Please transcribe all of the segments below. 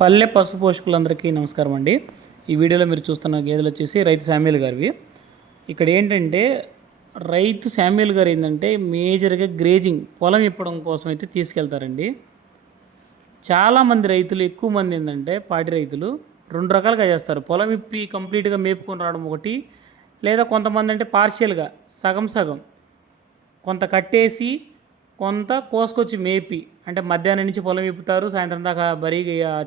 పల్లె పశు పోషకులందరికీ నమస్కారం అండి. ఈ వీడియోలో మీరు చూస్తున్న గేదెలు వచ్చేసి రైతు శామ్యూల్ గారివి. ఇక్కడ ఏంటంటే రైతు శామ్యూల్ గారు ఏంటంటే మేజర్గా గ్రేజింగ్ పొలం ఇప్పడం కోసం అయితే తీసుకెళ్తారండి. చాలామంది రైతులు ఎక్కువ మంది ఏంటంటే పాడి రైతులు రెండు రకాలుగా చేస్తారు. పొలం ఇప్పి కంప్లీట్గా మేపుకొని రావడం ఒకటి, లేదా కొంతమంది అంటే పార్షియల్గా సగం సగం కొంత కట్టేసి కొంత కోసుకొచ్చి మేపి, అంటే మధ్యాహ్నం నుంచి పొలం ఇప్పుతారు, సాయంత్రం దాకా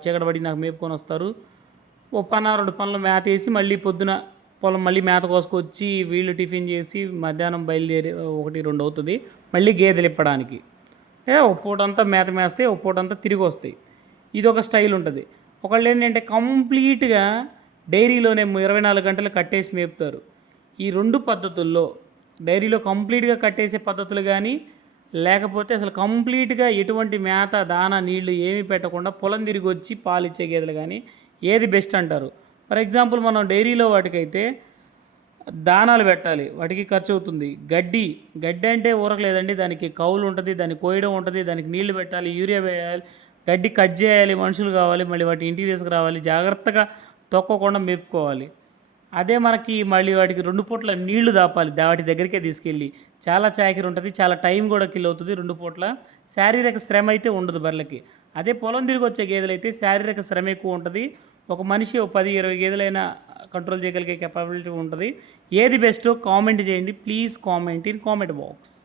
చీకటి పడి దాకా మేపుకొని వస్తారు. ఓ పన్న రెండు పనులు మేత వేసి మళ్ళీ పొద్దున పొలం మళ్ళీ మేత కోసుకొచ్చి వీళ్ళు టిఫిన్ చేసి మధ్యాహ్నం బయలుదేరి 1-2 అవుతుంది మళ్ళీ గేదెలు ఇప్పడానికి. ఒక పూట అంతా మేత మేస్తే ఒక పూట అంతా తిరిగి వస్తాయి. ఇది ఒక స్టైల్ ఉంటుంది. ఒకళ్ళు ఏంటంటే కంప్లీట్గా డైరీలోనే 24 గంటలు కట్టేసి మేపుతారు. ఈ రెండు పద్ధతుల్లో డైరీలో కంప్లీట్గా కట్టేసే పద్ధతులు కానీ, లేకపోతే అసలు కంప్లీట్గా ఎటువంటి మేత దాన నీళ్లు ఏమీ పెట్టకుండా పొలం తిరిగి వచ్చి పాలు ఇచ్చే గేదెలు కానీ ఏది బెస్ట్ అంటారు? ఫర్ ఎగ్జాంపుల్ మనం డైరీలో వాటికైతే దానాలు పెట్టాలి, వాటికి ఖర్చు అవుతుంది. గడ్డి అంటే ఊరకలేదండి, దానికి కౌలు ఉంటుంది, దాన్ని కోయడం ఉంటుంది, దానికి నీళ్లు పెట్టాలి, యూరియా వేయాలి, గడ్డి కట్ చేయాలి, మనుషులు కావాలి, మళ్ళీ వాటి ఇంటికి తీసుకురావాలి, జాగ్రత్తగా తొక్కకుండా మేపుకోవాలి. అదే మనకి మళ్ళీ వాటికి 2 పూట్ల నీళ్లు దాపాలి, వాటి దగ్గరికే తీసుకెళ్ళి. చాలా చాకిరి ఉంటుంది, చాలా టైం కూడా కిల్ అవుతుంది. 2 పూట్ల శారీరక శ్రమ అయితే ఉండదు బర్రెలకి. అదే పొలం తిరిగి వచ్చే గేదెలు అయితే శారీరక శ్రమ ఎక్కువ ఉంటుంది. ఒక మనిషి 10-20 గేదెలైనా కంట్రోల్ చేయగలిగే కెపాబిలిటీ ఉంటుంది. ఏది బెస్టో కామెంట్ చేయండి. Please comment in comment box.